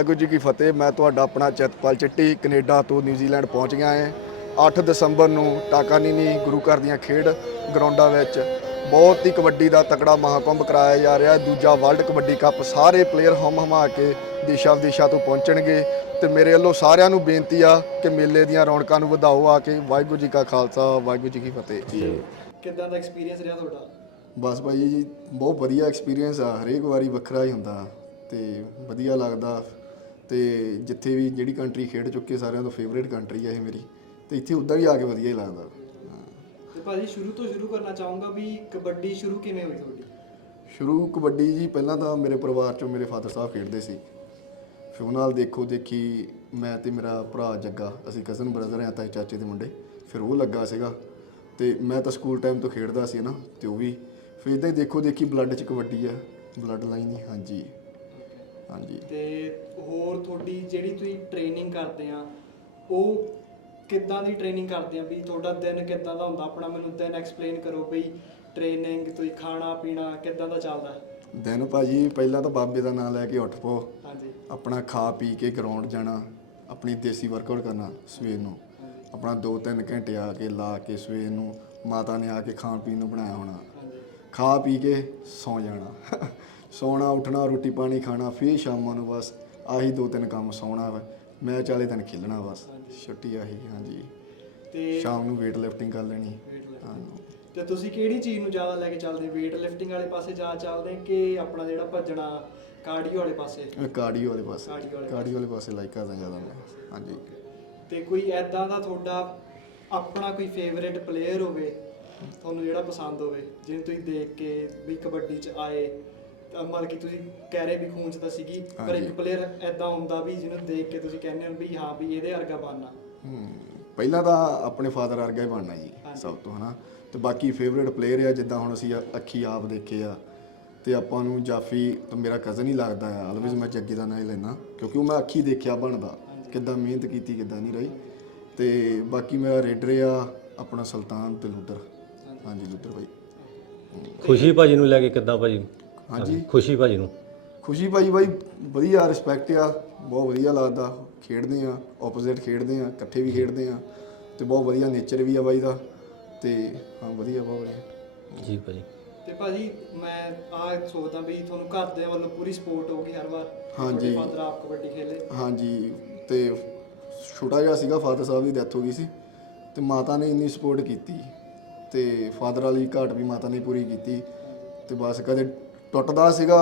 ਵਾਹਿਗੁਰੂ ਜੀ ਕੀ ਫਤਿਹ ਮੈਂ ਤੁਹਾਡਾ ਆਪਣਾ ਚਿਤਪਾਲ ਚਿੱਟੀ ਕੈਨੇਡਾ ਤੋਂ ਨਿਊਜ਼ੀਲੈਂਡ ਪਹੁੰਚ ਗਿਆ ਹਾਂ। 8 ਦਸੰਬਰ ਨੂੰ ਟਾਕਾਨੀਨੀ ਗੁਰੂ ਘਰ ਦੀਆਂ ਖੇਡ ਗਰਾਊਂਡਾਂ ਵਿੱਚ ਬਹੁਤ ਹੀ ਕਬੱਡੀ ਦਾ ਤਕੜਾ ਮਹਾਕੁੰਭ ਕਰਾਇਆ ਜਾ ਰਿਹਾ ਹੈ। ਦੂਜਾ ਵਰਲਡ ਕਬੱਡੀ ਕੱਪ ਸਾਰੇ ਪਲੇਅਰ ਹਮ ਹਮਾ ਕੇ ਦੇਸ਼ਾਂ ਵਿਦੇਸ਼ਾਂ ਤੋਂ ਪਹੁੰਚਣਗੇ ਤੇ ਮੇਰੇ ਵੱਲੋਂ ਸਾਰਿਆਂ ਨੂੰ ਬੇਨਤੀ ਆ ਕਿ ਮੇਲੇ ਦੀਆਂ ਰੌਣਕਾਂ ਨੂੰ ਵਧਾਓ ਆ ਕੇ। ਵਾਹਿਗੁਰੂ ਜੀ ਕਾ ਖਾਲਸਾ ਵਾਹਿਗੁਰੂ ਜੀ ਕੀ ਫਤਿਹ। ਕਿੱਦਾਂ ਦਾ ਐਕਸਪੀਰੀਅੰਸ ਰਿਹਾ ਤੁਹਾਡਾ? ਬਸ ਭਾਈ ਜੀ ਬਹੁਤ ਵਧੀਆ ਐਕਸਪੀਰੀਅੰਸ ਆ। ਹਰੇਕ ਵਾਰੀ ਵੱਖਰਾ ਹੀ ਹੁੰਦਾ ਤੇ ਵਧੀਆ ਲੱਗਦਾ। ਤੇ ਜਿੱਥੇ ਵੀ ਜਿਹੜੀ ਕੰਟਰੀ ਖੇਡ ਚੁੱਕੇ ਸਾਰਿਆਂ ਤੋਂ ਫੇਵਰੇਟ ਕੰਟਰੀ ਆ ਇਹ ਮੇਰੀ। ਤੇ ਇੱਥੇ ਉੱਦਾਂ ਵੀ ਆ ਕੇ ਵਧੀਆ ਹੀ ਲੱਗਦਾ। ਹਾਂ। ਤੇ ਭਾਜੀ ਸ਼ੁਰੂ ਤੋਂ ਸ਼ੁਰੂ ਕਰਨਾ ਚਾਹੂੰਗਾ ਵੀ ਕਬੱਡੀ ਸ਼ੁਰੂ ਕਿਵੇਂ ਹੋਈ ਤੁਹਾਡੀ? ਸ਼ੁਰੂ ਕਬੱਡੀ ਜੀ ਪਹਿਲਾਂ ਤਾਂ ਮੇਰੇ ਪਰਿਵਾਰ ਚੋਂ ਮੇਰੇ ਫਾਦਰ ਸਾਹਿਬ ਖੇਡਦੇ ਸੀ। ਫਿਰ ਉਹਨਾਂ ਨਾਲ ਦੇਖੋ ਦੇਖੀ ਮੈਂ ਤੇ ਮੇਰਾ ਭਰਾ ਜੱਗਾ ਅਸੀਂ ਕਜ਼ਨ ਬ੍ਰਦਰ ਆ ਤਾਏ ਚਾਚੇ ਦੇ ਮੁੰਡੇ। ਫਿਰ ਉਹ ਲੱਗਾ ਸੀਗਾ ਤੇ ਮੈਂ ਤਾਂ ਸਕੂਲ ਟਾਈਮ ਤੋਂ ਖੇਡਦਾ ਸੀ ਨਾ ਤੇ ਉਹ ਵੀ। ਫਿਰ ਇਦਾਂ ਹੀ ਦੇਖੋ ਦੇਖੀ ਬਲੱਡ ਚ ਕਬੱਡੀ ਆ। ਬਲੱਡ ਲਾਈਨ ਹੀ ਹਾਂਜੀ। ਹਾਂਜੀ। ਤੇ ਹੋਰ ਤੁਹਾਡੀ ਜਿਹੜੀ ਤੁਸੀਂ ਟ੍ਰੇਨਿੰਗ ਕਰਦੇ ਆ ਉਹ ਕਿੱਦਾਂ ਦੀ ਟ੍ਰੇਨਿੰਗ ਕਰਦੇ ਆ? ਵੀ ਤੁਹਾਡਾ ਦਿਨ ਕਿੱਦਾਂ ਦਾ ਹੁੰਦਾ? ਆਪਣਾ ਮੈਨੂੰ ਦਿਨ ਐਕਸਪਲੇਨ ਕਰੋ ਬਈ ਟ੍ਰੇਨਿੰਗ ਤੁਸੀਂ ਖਾਣਾ ਪੀਣਾ ਕਿੱਦਾਂ ਦਾ ਚੱਲਦਾ? ਦਿਨ ਭਾਜੀ ਪਹਿਲਾਂ ਤਾਂ ਬਾਬੇ ਦਾ ਨਾਮ ਲੈ ਕੇ ਉੱਠ ਪੋ। ਹਾਂਜੀ। ਆਪਣਾ ਖਾ ਪੀ ਕੇ ਗਰਾਊਂਡ ਜਾਣਾ ਆਪਣੀ ਦੇਸੀ ਵਰਕਆਊਟ ਕਰਨਾ ਸਵੇਰ ਨੂੰ। ਆਪਣਾ 2-3 ਘੰਟੇ ਆ ਕੇ ਲਾ ਕੇ ਸਵੇਰ ਨੂੰ ਮਾਤਾ ਨੇ ਆ ਕੇ ਖਾਣ ਪੀਣ ਨੂੰ ਬਣਾਇਆ ਹੋਣਾ। ਖਾ ਪੀ ਕੇ ਸੌ ਜਾਣਾ। ਸੌਣਾ ਉੱਠਣਾ ਰੋਟੀ ਪਾਣੀ ਖਾਣਾ ਫਿਰ ਸ਼ਾਮਾਂ ਨੂੰ ਬਸ ਆਹੀ ਦੋ ਤਿੰਨ ਕੰਮ ਸੌਣਾ ਵਾ। ਮੈਚ ਵਾਲੇ ਦਿਨ ਖੇਲਣਾ ਬਸ। ਛੁੱਟੀ ਆਹੀ ਹਾਂਜੀ। ਤੇ ਸ਼ਾਮ ਨੂੰ weight lifting ਕਰ ਲੈਣੀ। ਹਾਂ। ਤੇ ਤੁਸੀਂ ਕਿਹੜੀ ਚੀਜ਼ ਨੂੰ ਜ਼ਿਆਦਾ ਲੈ ਕੇ ਚੱਲਦੇ? weight lifting ਵਾਲੇ ਪਾਸੇ ਜ਼ਿਆਦਾ ਚੱਲਦੇ ਕਿ ਆਪਣਾ ਜਿਹੜਾ ਭੱਜਣਾ ਕਾਰਡੀਓ ਵਾਲੇ ਪਾਸੇ? ਕਾਰਡੀਓ ਵਾਲੇ ਪਾਸੇ। ਕਾਰਡੀਓ ਵਾਲੇ ਪਾਸੇ। ਲਾਈਕ ਕਰਦਾ ਜ਼ਿਆਦਾ ਮੈਂ। ਹਾਂਜੀ। ਤੇ ਕੋਈ ਐਦਾਂ ਦਾ ਤੁਹਾਡਾ ਆਪਣਾ ਕੋਈ ਫੇਵਰੇਟ ਪਲੇਅਰ ਹੋਵੇ ਤੁਹਾਨੂੰ ਜਿਹੜਾ ਪਸੰਦ ਹੋਵੇ ਜਿਹਨੂੰ ਤੁਸੀਂ ਦੇਖ ਕੇ ਵੀ ਕਬੱਡੀ 'ਚ ਆਏ ਤਾਂ ਮਤਲਬ ਕਿ ਤੁਸੀਂ ਕਹਿ ਰਹੇ ਵੀ ਖੂਨ 'ਚ ਤਾਂ ਸੀਗੀ ਪਰ ਹਾਂਜੀ। ਇੱਕ ਪਲੇਅਰ ਐਦਾਂ ਹੁੰਦਾ ਵੀ ਜਿਹਨੂੰ ਦੇਖ ਕੇ ਤੁਸੀਂ ਕਹਿੰਦੇ ਹੋ ਵੀ ਹਾਂ ਵੀ ਇਹਦੇ ਵਰਗਾ ਬਣਨਾ। ਹਮ, ਪਹਿਲਾਂ ਤਾਂ ਆਪਣੇ ਫਾਦਰ ਵਰਗਾ ਹੀ ਬਣਨਾ ਜੀ। ਸਭ ਤੋਂ ਹਨਾ। ਤੇ ਬਾਕੀ ਫੇਵਰੇਟ ਪਲੇਅਰ ਆ ਜਿੱਦਾਂ ਹੁਣ ਅਸੀਂ ਅੱਖੀ ਆਪ ਦੇਖੇ ਆ। ਤੇ ਆਪਾਂ ਨੂੰ ਜਾਫੀ ਤਾਂ ਮੇਰਾ ਕਜ਼ਨ ਹੀ ਲੱਗਦਾ ਆ ਆਲਵੇਜ਼ ਮੈਂ ਜੱਗੀ ਦਾ ਨਾਂ ਹੀ ਲੈਣਾ ਕਿਉਂਕਿ ਉਹ ਮੈਂ ਅੱਖੀ ਦੇਖਿਆ ਬਣਦਾ ਕਿੱਦਾਂ ਮਿਹਨਤ ਕੀਤੀ ਕਿੱਦਾਂ ਨਹੀਂ ਰਹੀ। ਤੇ ਬਾਕੀ ਮੇਰਾ ਰੇਡਰ ਆ ਆਪਣਾ ਸੁਲਤਾਨ ਤੇ ਲੁੱਦਰ ਹਾਂਜੀ ਲੁੱਦਰ ਭਾਈ ਖੁਸ਼ੀ ਭਾਜੀ ਨੂੰ ਲੈ ਕੇ ਕਿੱਦਾਂ ਭਾਜੀ? ਹਾਂਜੀ। ਖੁਸ਼ੀ ਭਾਜੀ ਨੂੰ। ਖੁਸ਼ੀ ਭਾਈ ਬਾਈ ਵਧੀਆ ਰਿਸਪੈਕਟ ਆ ਬਹੁਤ ਵਧੀਆ ਲੱਗਦਾ। ਖੇਡਦੇ ਆ ਆਪੋਜ਼ਿਟ ਖੇਡਦੇ ਆ ਇਕੱਠੇ ਵੀ ਖੇਡਦੇ ਆ। ਤੇ ਬਹੁਤ ਵਧੀਆ ਨੇਚਰ ਵੀ ਆ ਬਾਈ ਦਾ। ਤੇ ਹਾਂ ਵਧੀਆ ਬਹੁਤ ਵਧੀਆ। ਜੀ ਭਾਜੀ। ਤੇ ਭਾਜੀ ਮੈਂ ਆ ਸੋਚਦਾ ਵੀ ਤੁਹਾਨੂੰ ਘਰਦਿਆਂ ਵੱਲੋਂ ਪੂਰੀ ਸਪੋਰਟ ਹੋਗੀ ਹਰ ਵਾਰ। ਹਾਂਜੀ। ਫਾਦਰ ਆਪ ਕਬੱਡੀ ਖੇਲੇ। ਹਾਂਜੀ ਤੇ ਛੋਟਾ ਜਿਹਾ ਸੀਗਾ ਫਾਦਰ ਸਾਹਿਬ ਦੀ ਡੈਥ ਹੋ ਗਈ ਸੀ। ਤੇ ਮਾਤਾ ਨੇ ਇੰਨੀ ਸਪੋਰਟ ਕੀਤੀ। ਤੇ ਫਾਦਰ ਵਾਲੀ ਘਾਟ ਵੀ ਮਾਤਾ ਨੇ ਪੂਰੀ ਕੀਤੀ। ਤੇ ਬਸ ਕਦੇ ਟੁੱਟਦਾ ਸੀਗਾ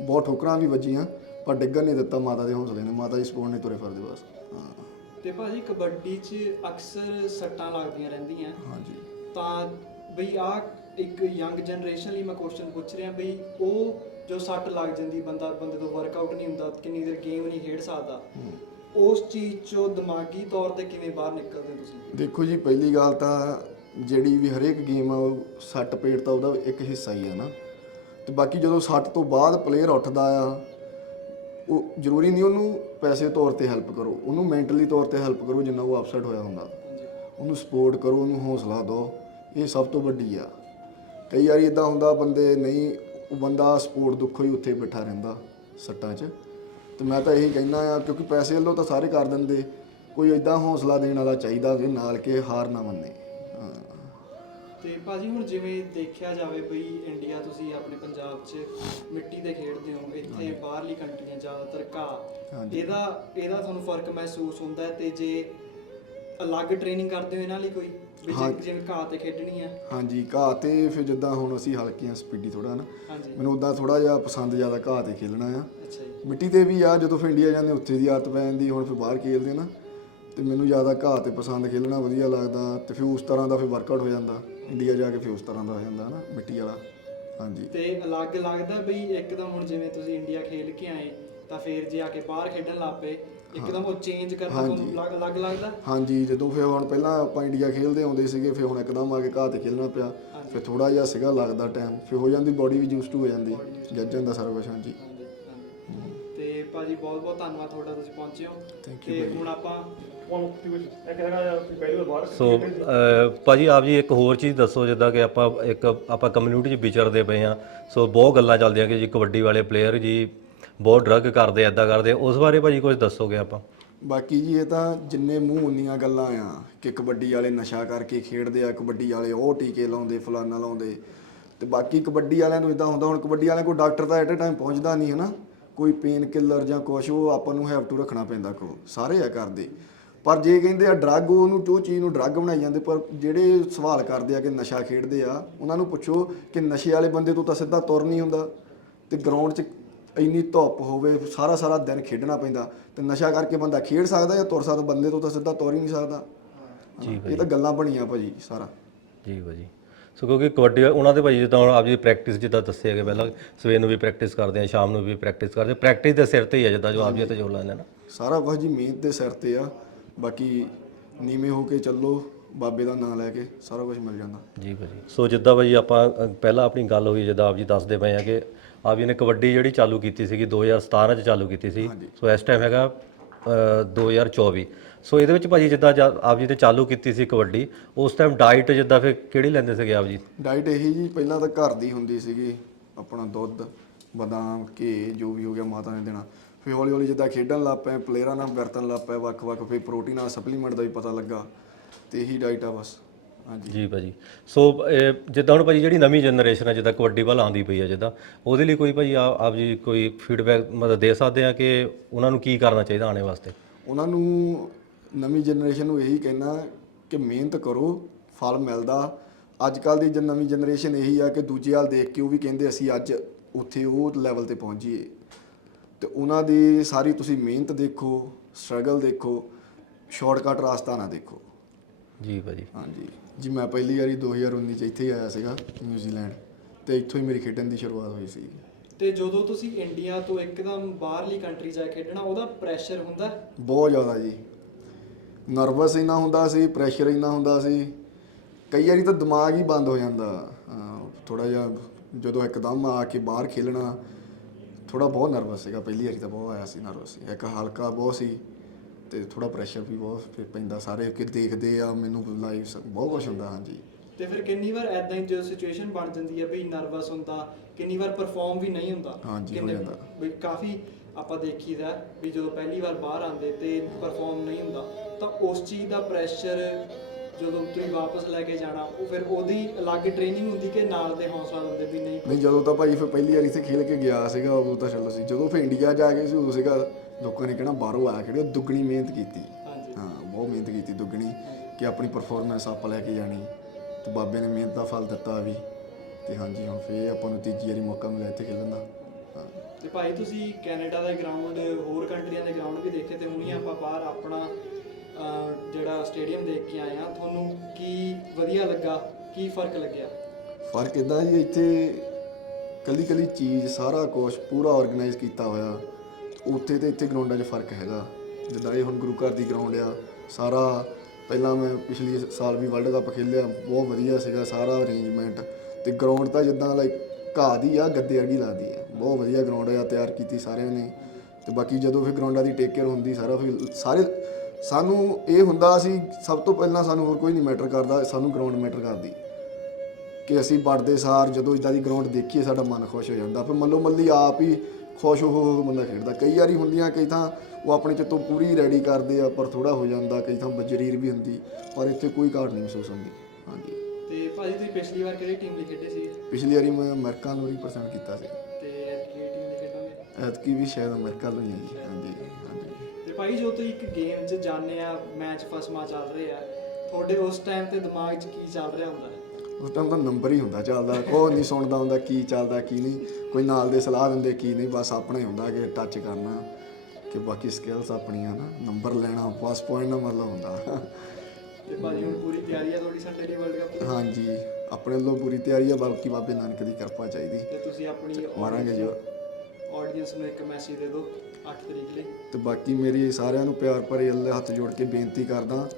ਬਹੁਤ ਠੋਕਰਾਂ ਵੀ ਵੱਜੀਆਂ ਪਰ ਡਿੱਗਣ ਨਹੀਂ ਦਿੱਤਾ ਮਾਤਾ ਦੇ ਹੌਸਲੇ ਨੇ ਮਾਤਾ ਦੀ ਸਪੋਰਟ ਨੇ ਤੁਰੇ ਫਿਰਦੇ ਬਸ। ਹਾਂ। ਤੇ ਭਾਜੀ ਕਬੱਡੀ 'ਚ ਅਕਸਰ ਸੱਟਾਂ ਲੱਗਦੀਆਂ ਰਹਿੰਦੀਆਂ। ਹਾਂਜੀ। ਤਾਂ ਬਈ ਆ ਇੱਕ ਯੰਗ ਜਨਰੇਸ਼ਨ ਲਈ ਮੈਂ ਕੁਐਸਚਨ ਪੁੱਛ ਰਿਹਾ ਬਈ ਉਹ ਜੋ ਸੱਟ ਲੱਗ ਜਾਂਦੀ ਬੰਦਾ ਬੰਦੇ ਤੋਂ ਵਰਕਆਊਟ ਨਹੀਂ ਹੁੰਦਾ ਕਿੰਨੀ ਦੇਰ ਗੇਮ ਨਹੀਂ ਖੇਡ ਸਕਦਾ ਉਸ ਚੀਜ਼ ਚੋਂ ਦਿਮਾਗੀ ਤੌਰ ਤੇ ਕਿਵੇਂ ਬਾਹਰ ਨਿਕਲਦੇ ਹੋ ਤੁਸੀਂ? ਦੇਖੋ ਜੀ ਪਹਿਲੀ ਗੱਲ ਤਾਂ ਜਿਹੜੀ ਵੀ ਹਰੇਕ ਗੇਮ ਆ ਉਹ ਸੱਟ ਪੇਟ ਤਾਂ ਉਹਦਾ ਇੱਕ ਹਿੱਸਾ ਹੀ ਆ ਨਾ। ਤੇ ਬਾਕੀ ਜਦੋਂ ਸੱਟ ਤੋਂ ਬਾਅਦ ਪਲੇਅਰ ਉੱਠਦਾ ਆ, ਉਹ ਜ਼ਰੂਰੀ ਨਹੀਂ ਉਹਨੂੰ ਪੈਸੇ ਤੌਰ ਤੇ ਹੈਲਪ ਕਰੋ, ਉਹਨੂੰ ਮੈਂਟਲੀ ਤੌਰ ਤੇ ਹੈਲਪ ਕਰੋ ਜਿੰਨਾ ਉਹ ਅਪਸੈਟ ਹੋਇਆ ਹੁੰਦਾ। ਉਹਨੂੰ ਸਪੋਰਟ ਕਰੋ, ਉਹਨੂੰ ਹੌਸਲਾ ਦਿਓ, ਇਹ ਸਭ ਤੋਂ ਵੱਡੀ ਆ। ਕਈ ਵਾਰੀ ਇਦਾਂ ਹੁੰਦਾ ਬੰਦੇ ਨਹੀਂ, ਉਹ ਬੰਦਾ ਸਪੋਰਟ ਦੁੱਖੋਂ ਹੀ ਉੱਥੇ ਬੈਠਾ ਰਹਿੰਦਾ ਸੱਟਾਂ 'ਚ। ਤੇ ਮੈਂ ਤਾਂ ਇਹੀ ਕਹਿੰਦਾ ਆ, ਕਿਉਂਕਿ ਪੈਸੇ ਵੱਲੋਂ ਤਾਂ ਸਾਰੇ ਕਰ ਦਿੰਦੇ, ਕੋਈ ਇਦਾਂ ਹੌਸਲਾ ਦੇਣ ਵਾਲਾ ਚਾਹੀਦਾ ਕਿ ਨਾਲ ਕੇ ਹਾਰ ਨਾ ਮੰਨੇ। ਹਾਂ। ਤੇ ਭਾਜੀ ਹੁਣ ਜਿਵੇਂ ਦੇਖਿਆ ਜਾਵੇ ਬਈ ਇੰਡੀਆ ਤੁਸੀਂ ਆਪਣੇ ਪੰਜਾਬ 'ਚ ਮਿੱਟੀ ਤੇ ਖੇਡਦੇ ਹੋ ਇੱਥੇ ਬਾਹਰਲੀ ਕੰਟਰੀਆਂ ਜ਼ਿਆਦਾਤਰ ਘਾਹ। ਇਹਦਾ ਇਹਦਾ ਤੁਹਾਨੂੰ ਫ਼ਰਕ ਮਹਿਸੂਸ ਹੁੰਦਾ ਤੇ ਜੇ ਅਲੱਗ ਟ੍ਰੇਨਿੰਗ ਕਰਦੇ ਹੋ ਇਹਨਾਂ ਲਈ ਕੋਈ। ਜਿਵੇਂ ਘਾਹ ਤੇ ਖੇਡਣੀ ਆ। ਹਾਂਜੀ ਘਾਹ ਤੇ ਫਿਰ ਜਿੱਦਾਂ ਹੁਣ ਅਸੀਂ ਹਲਕੀਆਂ ਸਪੀਡੀ ਥੋੜਾ ਨਾ ਮੈਨੂੰ ਉਦਾਂ ਥੋੜਾ ਜਿਹਾ ਪਸੰਦ ਜ਼ਿਆਦਾ ਘਾਹ ਤੇ ਖੇਲਣਾ ਆ। ਮਿੱਟੀ ਤੇ ਵੀ ਆ ਜਦੋਂ ਫਿਰ ਇੰਡੀਆ ਜਾਂਦੇ ਉੱਥੇ ਦੀ ਆਦਤ ਪੈ ਜਾਂਦੀ ਹੁਣ ਫਿਰ ਬਾਹਰ ਖੇਲਦੇ ਨਾ ਤੇ ਮੈਨੂੰ ਜ਼ਿਆਦਾ ਘਾਹ ਤੇ ਪਸੰਦ ਖੇਲਣਾ ਵਧੀਆ ਲੱਗਦਾ ਤੇ ਫਿਰ ਉਸ ਤਰ੍ਹਾਂ ਦਾ ਫਿਰ ਵਰਕਆਊਟ ਹੋ ਜਾਂਦਾ। ਇੰਡੀਆ ਜਾ ਕੇ ਫਿਰ ਉਸ ਤਰ੍ਹਾਂ ਦਾ ਹੋ ਜਾਂਦਾ ਨਾ ਮਿੱਟੀ ਵਾਲਾ। ਹਾਂਜੀ। ਤੇ ਅਲੱਗ ਲੱਗਦਾ ਬਈ ਇੱਕਦਮ ਹੁਣ ਜਿਵੇਂ ਤੁਸੀਂ ਇੰਡੀਆ ਖੇਲ ਕੇ ਆਏ ਤਾਂ ਫਿਰ ਜੇ ਆ ਕੇ ਬਾਹਰ ਖੇਡਣ ਲੱਗ ਪਏ ਇੱਕਦਮ ਉਹ ਚੇਂਜ ਕਰਨਾ ਤੁਹਾਨੂੰ ਹਾਂਜੀ। ਅਲੱਗ ਅਲੱਗ ਲੱਗਦਾ? ਹਾਂਜੀ ਜਦੋਂ ਫਿਰ ਹੁਣ ਪਹਿਲਾਂ ਆਪਾਂ ਇੰਡੀਆ ਖੇਲਦੇ ਆਉਂਦੇ ਸੀਗੇ ਫਿਰ ਹੁਣ ਇੱਕਦਮ ਆ ਕੇ ਘਾਹ ਤੇ ਖੇਲਣਾ ਪਿਆ। ਫਿਰ ਥੋੜਾ ਜਿਹਾ ਸੀਗਾ ਲੱਗਦਾ ਟਾਈਮ ਫਿਰ ਹੋ ਜਾਂਦੀ ਬੋਡੀ ਵੀ ਯੂਸਡ ਟੂ ਹੋ ਜਾਂਦੀ ਜੱਜ ਜਾਂਦਾ ਸਾਰਾ ਕੁਝ ਹਾਂਜੀ। ਭਾਜੀ ਬਹੁਤ ਬਹੁਤ ਧੰਨਵਾਦ ਤੁਹਾਡਾ ਤੁਸੀਂ ਪਹੁੰਚੇ ਹੋ। ਤੇ। ਹੁਣ ਆਪਾਂ ਸੋ ਭਾਜੀ ਆਪ ਜੀ ਇੱਕ ਹੋਰ ਚੀਜ਼ ਦੱਸੋ ਜਿੱਦਾਂ ਕਿ ਆਪਾਂ ਇੱਕ ਆਪਾਂ ਕਮਿਊਨਿਟੀ 'ਚ ਵਿਚਰਦੇ ਪਏ ਆ ਸੋ ਬਹੁਤ ਗੱਲਾਂ ਚੱਲਦੀਆਂ ਕਿ ਜੀ ਕਬੱਡੀ ਵਾਲੇ ਪਲੇਅਰ ਜੀ ਬਹੁਤ ਡਰੱਗ ਕਰਦੇ ਐਦਾਂ ਕਰਦੇ। ਉਸ ਬਾਰੇ ਭਾਜੀ ਕੁਝ ਦੱਸੋਗੇ ਆਪਾਂ? ਬਾਕੀ ਜੀ ਇਹ ਤਾਂ ਜਿੰਨੇ ਮੂੰਹ ਉਨੀਆਂ ਗੱਲਾਂ ਆ ਕਿ ਕਬੱਡੀ ਵਾਲੇ ਨਸ਼ਾ ਕਰਕੇ ਖੇਡਦੇ ਆ ਕਬੱਡੀ ਵਾਲੇ ਉਹ ਟੀਕੇ ਲਾਉਂਦੇ ਫਲਾਨਾ ਲਾਉਂਦੇ। ਤੇ ਬਾਕੀ ਕਬੱਡੀ ਵਾਲਿਆਂ ਨੂੰ ਇਦਾਂ ਹੁੰਦਾ ਹੁਣ ਕਬੱਡੀ ਵਾਲਿਆਂ ਕੋਲ ਡਾਕਟਰ ਤਾਂ ਐਟ ਅ ਟਾਈਮ ਪਹੁੰਚਦਾ ਨਹੀਂ ਹਨਾ ਕੋਈ ਪੇਨ ਕਿਲਰ ਜਾਂ ਕੁਛ ਉਹ ਆਪਾਂ ਨੂੰ ਹੈਵ ਟੂ ਰੱਖਣਾ ਪੈਂਦਾ ਕੋ ਸਾਰੇ ਆ ਕਰਦੇ ਪਰ ਜੇ ਕਹਿੰਦੇ ਆ ਡਰੱਗ ਉਹਨੂੰ ਉਹ ਚੀਜ਼ ਨੂੰ ਡਰੱਗ ਬਣਾਈ ਜਾਂਦੇ ਪਰ ਜਿਹੜੇ ਸਵਾਲ ਕਰਦੇ ਆ ਕਿ ਨਸ਼ਾ ਖੇਡਦੇ ਆ ਉਹਨਾਂ ਨੂੰ ਪੁੱਛੋ ਕਿ ਨਸ਼ੇ ਵਾਲੇ ਬੰਦੇ ਤੋਂ ਤਾਂ ਸਿੱਧਾ ਤੁਰ ਨਹੀਂ ਹੁੰਦਾ ਤੇ ਗਰਾਊਂਡ 'ਚ ਇੰਨੀ ਧੁੱਪ ਹੋਵੇ ਸਾਰਾ ਸਾਰਾ ਦਿਨ ਖੇਡਣਾ ਪੈਂਦਾ ਤੇ ਨਸ਼ਾ ਕਰਕੇ ਬੰਦਾ ਖੇਡ ਸਕਦਾ ਜਾਂ ਤੁਰ ਸਕਦਾ ਬੰਦੇ ਤੋਂ ਤਾਂ ਸਿੱਧਾ ਤੁਰ ਹੀ ਨਹੀਂ ਸਕਦਾ। ਜੀ ਇਹ ਤਾਂ ਗੱਲਾਂ ਬਣੀਆਂ ਭਾਜੀ ਸਾਰਾ। ਜੀ ਭਾਜੀ। ਸੋ ਕਿਉਂਕਿ ਕਬੱਡੀ ਉਹਨਾਂ ਦੇ ਭਾਜੀ ਜਿੱਦਾਂ ਹੁਣ ਆਪ ਜੀ ਪ੍ਰੈਕਟਿਸ ਜਿੱਦਾਂ ਦੱਸਿਆ ਗਿਆ ਪਹਿਲਾਂ ਸਵੇਰ ਨੂੰ ਵੀ ਪ੍ਰੈਕਟਿਸ ਕਰਦੇ ਆ ਸ਼ਾਮ ਨੂੰ ਵੀ ਪ੍ਰੈਕਟਿਸ ਕਰਦੇ ਆ ਪ੍ਰੈਕਟਿਸ ਦੇ ਸਿਰ ਤੇ ਹੀ ਆ ਜਿੱਦਾਂ ਜੋ ਆਪ ਜੀ ਤੇ ਜੋਰ ਲਾਉਂਦੇ ਨਾ। ਸਾਰਾ ਕੁਝ ਜੀ ਮਿਹਨਤ ਦੇ ਸਿਰ ਤੇ ਆ ਬਾਕੀ ਨੀਵੇਂ ਹੋ ਕੇ ਚੱਲੋ ਬਾਬੇ ਦਾ ਨਾਮ ਲੈ ਕੇ ਸਾਰਾ ਕੁਝ ਮਿਲ ਜਾਂਦਾ। ਜੀ ਭਾਜੀ ਸੋ ਜਿੱਦਾਂ ਭਾਜੀ ਆਪਾਂ ਅ, ਪਹਿਲਾਂ ਆਪਣੀ ਗੱਲ ਹੋਈ ਜਿੱਦਾਂ ਆਪ ਜੀ ਦੱਸਦੇ ਪਏ ਆ ਕਿ ਆਪ ਜੀ ਨੇ ਕਬੱਡੀ ਜਿਹੜੀ ਚਾਲੂ ਕੀਤੀ ਸੀਗੀ 2017 ਚ ਚਾਲੂ ਕੀਤੀ ਸੀ। ਸੋ ਇਸ ਟਾਈਮ ਹੈਗਾ ਅ, 2024 ਸੋ ਇਹਦੇ ਵਿੱਚ ਭਾਜੀ ਜਿੱਦਾਂ ਜਦ ਆਪ ਜੀ ਤੇ ਚਾਲੂ ਕੀਤੀ ਸੀ ਕਬੱਡੀ ਉਸ ਟਾਈਮ ਡਾਈਟ ਜਿੱਦਾਂ ਫਿਰ ਕਿਹੜੀ ਲੈਂਦੇ ਸੀਗੇ ਆਪ ਜੀ? ਡਾਈਟ ਇਹੀ ਜੀ ਪਹਿਲਾਂ ਤਾਂ ਘਰ ਦੀ ਹੁੰਦੀ ਸੀਗੀ ਆਪਣਾ ਦੁੱਧ ਬਦਾਮ ਘੀ ਜੋ ਵੀ ਹੋ ਗਿਆ ਮਾਤਾ ਨੇ ਦੇਣਾ। ਫਿਰ ਹੌਲੀ ਹੌਲੀ ਜਿੱਦਾਂ ਖੇਡਣ ਲੱਗ ਪਏ ਪਲੇਅਰਾਂ ਨਾਲ ਵਰਤਣ ਲੱਗ ਪਏ ਵੱਖ-ਵੱਖ ਫਿਰ ਪ੍ਰੋਟੀਨ ਨਾਲ ਸਪਲੀਮੈਂਟ ਦਾ ਵੀ ਪਤਾ ਲੱਗਾ ਤੇ ਇਹੀ ਡਾਈਟ ਆ ਬਸ। ਹਾਂਜੀ। ਜੀ ਭਾਜੀ। ਸੋ ਇਹ ਜਿੱਦਾਂ ਹੁਣ ਭਾਜੀ ਜਿਹੜੀ ਨਵੀਂ ਜਨਰੇਸ਼ਨ ਹੈ ਜਿੱਦਾਂ ਕਬੱਡੀ ਵੱਲ ਆਉਂਦੀ ਪਈ ਹੈ ਜਿੱਦਾਂ ਉਹਦੇ ਲਈ ਕੋਈ ਭਾਜੀ ਆ- ਆਪ ਜੀ ਕੋਈ ਫੀਡਬੈਕ ਮਤਲਬ ਦੇ ਸਕਦੇ ਆ ਕਿ ਉਹਨਾਂ ਨੂੰ ਕੀ ਕਰਨਾ ਚਾਹੀਦਾ ਆਉਣੇ ਵਾਸਤੇ? ਉਹਨਾਂ ਨੂੰ ਨਵੀਂ ਜਨਰੇਸ਼ਨ ਨੂੰ ਇਹੀ ਕਹਿਣਾ ਕਿ ਮਿਹਨਤ ਕਰੋ ਫਲ ਮਿਲਦਾ। ਅੱਜ ਕੱਲ ਦੀ ਜਨ ਨਵੀਂ ਜਨਰੇਸ਼ਨ ਇਹੀ ਆ ਕਿ ਦੂਜੇ ਹਾਲ ਦੇਖ ਕੇ ਉਹ ਵੀ ਕਹਿੰਦੇ ਅਸੀਂ ਅੱਜ ਉੱਥੇ ਉਹ ਲੈਵਲ ਤੇ ਪਹੁੰਚੀਏ। ਤੇ ਉਹਨਾਂ ਦੀ ਸਾਰੀ ਤੁਸੀਂ ਮਿਹਨਤ ਦੇਖੋ ਸਟਰਗਲ ਦੇਖੋ ਸ਼ਾਰਟਕਟ ਰਸਤਾ ਨਾ ਦੇਖੋ। ਜੀ ਭਾਜੀ। ਹਾਂਜੀ। ਜੀ ਮੈਂ ਪਹਿਲੀ ਵਾਰੀ 2019 ਚ ਇੱਥੇ ਆਇਆ ਸੀਗਾ ਨਿਊਜ਼ੀਲੈਂਡ ਤੇ ਇੱਥੋਂ ਹੀ ਮੇਰੀ ਖੇਡਣ ਦੀ ਸ਼ੁਰੂਆਤ ਹੋਈ ਸੀ। ਤੇ ਜਦੋਂ ਤੁਸੀਂ ਇੰਡੀਆ ਤੋਂ ਇੱਕਦਮ ਬਾਹਰਲੀ ਕੰਟਰੀ ਜਾ ਕੇ ਖੇਡਣਾ ਉਹਦਾ ਪ੍ਰੈਸ਼ਰ ਹੁੰਦਾ? ਬਹੁਤ ਜ਼ਿਆਦਾ ਜੀ। ਨਰਵਸ ਇੰਨਾ ਹੁੰਦਾ ਸੀ ਪ੍ਰੈਸ਼ਰ ਇੰਨਾ ਹੁੰਦਾ ਸੀ। ਕਈ ਵਾਰੀ ਤਾਂ ਦਿਮਾਗ ਹੀ ਬੰਦ ਹੋ ਜਾਂਦਾ। ਥੋੜਾ ਜਿਹਾ ਜਦੋਂ ਇੱਕਦਮ ਆ ਕੇ ਬਾਹਰ ਖੇਲਣਾ ਥੋੜਾ ਬਹੁਤ ਨਰਵਸ ਸੀਗਾ। ਪਹਿਲੀ ਵਾਰੀ ਤਾਂ ਬਹੁਤ ਆਇਆ ਸੀ ਨਰਵਸ ਇੱਕ ਹਲਕਾ ਬਹੁਤ ਸੀ ਤੇ ਥੋੜਾ ਪ੍ਰੈਸ਼ਰ ਵੀ ਬਹੁਤ ਫਿਰ ਪੈਂਦਾ। ਸਾਰੇ ਕਿ ਦੇਖਦੇ ਆ ਮੈਨੂੰ ਲਾਈਵ ਬਹੁਤ ਕੁਝ ਹੁੰਦਾ ਹਾਂਜੀ। ਤੇ ਫਿਰ ਕਿੰਨੀ ਵਾਰ ਐਦਾਂ ਹੀ ਜਦੋਂ ਸਿਚੁਏਸ਼ਨ ਬਣ ਜਾਂਦੀ ਹੈ ਵੀ ਨਰਵਸ ਹੁੰਦਾ ਕਿੰਨੀ ਵਾਰ ਪਰਫਾਰਮ ਵੀ ਨਹੀਂ ਹੁੰਦਾ? ਹਾਂਜੀ, ਹੋ ਜਾਂਦਾ। ਵੀ ਕਾਫੀ ਆਪਾਂ ਦੇਖੀਦਾ ਵੀ ਜਦੋਂ ਪਹਿਲੀ ਵਾਰ ਬਾਹਰ ਆਉਂਦੇ ਤੇ ਪਰਫਾਰਮ ਨਹੀਂ ਹੁੰਦਾ। ਤਾਂ ਉਸ ਚੀਜ਼ ਦਾ ਪ੍ਰੈਸ਼ਰ ਜਦੋਂ ਤੁਸੀਂ ਵਾਪਸ ਲੈ ਕੇ ਜਾਣਾ ਉਹ ਫਿਰ ਉਹਦੀ ਅਲੱਗ ਟ੍ਰੇਨਿੰਗ ਹੁੰਦੀ ਕਿ ਨਾਲ ਦੇ ਹੌਸਲਾ ਦਿੰਦੇ ਵੀ ਨਹੀਂ। ਨਹੀਂ ਜਦੋਂ ਤਾਂ ਭਾਈ ਫਿਰ ਪਹਿਲੀ ਵਾਰੀ ਇੱਥੇ ਖੇਲ ਕੇ ਗਿਆ ਸੀਗਾ ਉਦੋਂ ਤਾਂ ਚਲੋ ਸੀ ਜਦੋਂ ਫਿਰ ਇੰਡੀਆ ਜਾ ਕੇ ਸੀ ਉਦੋਂ ਸੀਗਾ ਲੋਕਾਂ ਨੇ ਕਹਿਣਾ ਬਾਹਰੋਂ ਆਇਆ ਖੇਡਿਆ ਦੁੱਗਣੀ ਮਿਹਨਤ ਕੀਤੀ। ਹਾਂਜੀ। ਹਾਂ ਬਹੁਤ ਮਿਹਨਤ ਕੀਤੀ ਦੁੱਗਣੀ ਕਿ ਆਪਣੀ ਪਰਫਾਰਮੈਂਸ ਆਪ ਲੈ ਕੇ ਜਾਣੀ। ਤੇ ਬਾਬੇ ਨੇ ਮਿਹਨਤ ਦਾ ਫਲ ਦਿੱਤਾ ਵੀ ਤੇ ਹਾਂਜੀ ਹੁਣ ਫੇਰ ਆਪਾਂ ਨੂੰ ਤੀਜੀ ਵਾਰੀ ਮੌਕਾ ਮਿਲਿਆ ਇੱਥੇ ਖੇਲਣ ਦਾ। ਤੇ ਭਾਈ ਤੁਸੀਂ ਕੈਨੇਡਾ ਦਾ ਗਰਾਊਂਡ ਹੋਰ ਕੰਟਰੀਆਂ ਦੇ ਗਰਾਊਂਡ ਵੀ ਦੇਖੇ ਤੇ ਹੁਣੀ ਆਪਾਂ ਬਾਹਰ ਆਪਣਾ ਜਿਹੜਾ ਸਟੇਡੀਅਮ ਦੇਖ ਕੇ ਆਏ ਆ ਤੁਹਾਨੂੰ ਕੀ ਵਧੀਆ ਲੱਗਾ? ਕੀ ਫ਼ਰਕ ਲੱਗਿਆ? ਫ਼ਰਕ ਇਦਾਂ ਜੀ, ਇੱਥੇ ਕੱਲੀ ਕੱਲੀ ਚੀਜ਼, ਸਾਰਾ ਕੁਝ ਪੂਰਾ ਆਰਗੇਨਾਈਜ਼ ਕੀਤਾ ਹੋਇਆ। ਉੱਥੇ ਤੇ ਇੱਥੇ ਗਰਾਊਂਡਾਂ 'ਚ ਫ਼ਰਕ ਹੈਗਾ। ਜਿੱਦਾਂ ਇਹ ਹੁਣ ਗੁਰੂ ਘਰ ਦੀ ਗਰਾਊਂਡ ਆ, ਸਾਰਾ ਪਹਿਲਾਂ ਮੈਂ ਪਿਛਲੇ ਸਾਲ ਵੀ ਵਰਲਡ ਕੱਪ ਖੇਲਿਆ, ਬਹੁਤ ਵਧੀਆ ਸੀਗਾ, ਸਾਰਾ ਅਰੇਂਜਮੈਂਟ ਤੇ ਗਰਾਊਂਡ ਤਾਂ ਜਿੱਦਾਂ ਲਾਈਕ ਘਾਹ ਦੀ ਆ, ਗੱਦੇ ਵਰਗੀ ਲੱਗਦੀ ਆ। ਬਹੁਤ ਵਧੀਆ ਗਰਾਊਂਡ ਆ, ਤਿਆਰ ਕੀਤੀ ਸਾਰਿਆਂ ਨੇ। ਤੇ ਬਾਕੀ ਜਦੋਂ ਫਿਰ ਗਰਾਊਂਡਾਂ ਦੀ ਟੇਕ ਕੇਅਰ ਹੁੰਦੀ, ਸਾਰਾ ਫਿਰ ਸਾਰੇ ਸਾਨੂੰ ਇਹ ਹੁੰਦਾ ਸੀ ਸਭ ਤੋਂ ਪਹਿਲਾਂ ਸਾਨੂੰ ਹੋਰ ਕੋਈ ਨਹੀਂ ਮੈਟਰ ਕਰਦਾ ਸਾਨੂੰ ਗਰਾਊਂਡ ਮੈਟਰ ਕਰਦੀ। ਕਿ ਅਸੀਂ ਵੜਦੇ ਸਾਰ ਜਦੋਂ ਇਦਾਂ ਦੀ ਗਰਾਊਂਡ ਦੇਖੀਏ ਸਾਡਾ ਮਨ ਖੁਸ਼ ਹੋ ਜਾਂਦਾ। ਫਿਰ ਮੱਲੋ ਮੱਲੀ ਆਪ ਹੀ ਖੁਸ਼ ਹੋ ਹੋ ਬੰਦਾ ਖੇਡਦਾ। ਕਈ ਵਾਰੀ ਹੁੰਦੀਆਂ ਕਈ ਥਾਂ ਉਹ ਆਪਣੇ ਚਿੱਤੋਂ ਪੂਰੀ ਰੈਡੀ ਕਰਦੇ ਆ ਪਰ ਥੋੜਾ ਹੋ ਜਾਂਦਾ ਕਈ ਥਾਂ ਬਜਰੀਰ ਵੀ ਹੁੰਦੀ ਪਰ ਇੱਥੇ ਕੋਈ ਘਾਟ ਨਹੀਂ ਮਹਿਸੂਸ ਹੁੰਦੀ। ਹਾਂਜੀ। ਤੇ ਭਾਜੀ ਤੁਸੀਂ ਪਿਛਲੀ ਵਾਰ ਕਿਹੜੀ ਟੀਮ ਲਈ ਖੇਡੇ ਸੀ? ਪਿਛਲੀ ਵਾਰੀ ਮੈਂ ਅਮਰੀਕਾ ਨੂੰ ਰਿਪਰੈਜ਼ੈਂਟ ਕੀਤਾ ਸੀ। ਤੇ ਐਤਕੀ ਟੀਮ ਲਈ ਖੇਡੋਗੇ? ਐਤਕੀ ਵੀ ਸ਼ਾਇਦ ਅਮਰੀਕਾ ਨੂੰ ਹੀ ਹੈ ਜੀ ਹਾਂਜੀ। ਤੇ ਭਾਈ ਜੋ ਤੁਸੀਂ ਇੱਕ ਗੇਮ 'ਚ ਜਾਂਦੇ ਆ ਮੈਚ ਫਸਮਾ ਚੱਲ ਰਿਹਾ ਤੁਹਾਡੇ ਉਸ ਟਾਈਮ ਤੇ ਦਿਮਾਗ 'ਚ ਕੀ ਚੱਲ ਰਿਹਾ ਹੁੰਦਾ? ਹੈ? ਉਸ ਟਾਈਮ ਤਾਂ ਨੰਬਰ ਹੀ ਹੁੰਦਾ ਚੱਲਦਾ ਕੋਈ ਨਹੀਂ ਸੁਣਦਾ ਹੁੰਦਾ ਕੀ ਚੱਲਦਾ ਕੀ ਨਹੀਂ ਕੋਈ ਨਾਲ ਦੇ ਸਲਾਹ ਦਿੰਦੇ ਕੀ ਨਹੀਂ ਬਸ ਆਪਣਾ ਹੀ ਹੁੰਦਾ ਕਿ ਟੱਚ ਕਰਨਾ ਕਿ ਬਾਕੀ ਸਕਿੱਲਸ ਆਪਣੀਆਂ ਨਾ ਨੰਬਰ ਲੈਣਾ ਬਸ ਪੁਆਇੰਟ ਨਾ ਮਤਲਬ ਹੁੰਦਾ। ਤੇ ਭਾਜੀ ਹੁਣ ਪੂਰੀ ਤਿਆਰੀ ਆ ਤੁਹਾਡੀ ਸੰਡੇ ਦੀ ਵਰਲਡ ਕੱਪ ਦੀ? ਹਾਂਜੀ ਆਪਣੇ ਵੱਲੋਂ ਪੂਰੀ ਤਿਆਰੀ ਹੈ ਬਾਕੀ ਬਾਬੇ ਨਾਨਕ ਦੀ ਕਿਰਪਾ ਚਾਹੀਦੀ। ਤੇ ਤੁਸੀਂ ਆਪਣੀ ਮਾਰਾਂਗੇ ਜੋ। ਆਡੀਅנס ਨੂੰ ਇੱਕ ਮੈਸੇਜ ਦੇ ਦਿਓ। 8 ਤਰੀਕ ਲਈ। ਤੇ ਬਾਕੀ ਮੇਰੀ ਸਾਰਿਆਂ ਨੂੰ ਪਿਆਰ ਭਰੇ ਅੱਲੇ ਹੱਥ ਜੋੜ ਕੇ ਬੇਨਤੀ ਕਰਦਾ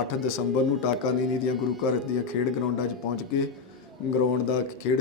8 ਦਸੰਬਰ ਨੂੰ ਟਾਕਾ ਨੀਨੀ ਦੀਆਂ ਗੁਰੂ ਘਰ ਦੀਆਂ ਖੇਡ ਗਰਾਊਂਡਾਂ 'ਚ ਪਹੁੰਚ ਕੇ ਗਰਾਊਂਡ ਦਾ ਖੇਡ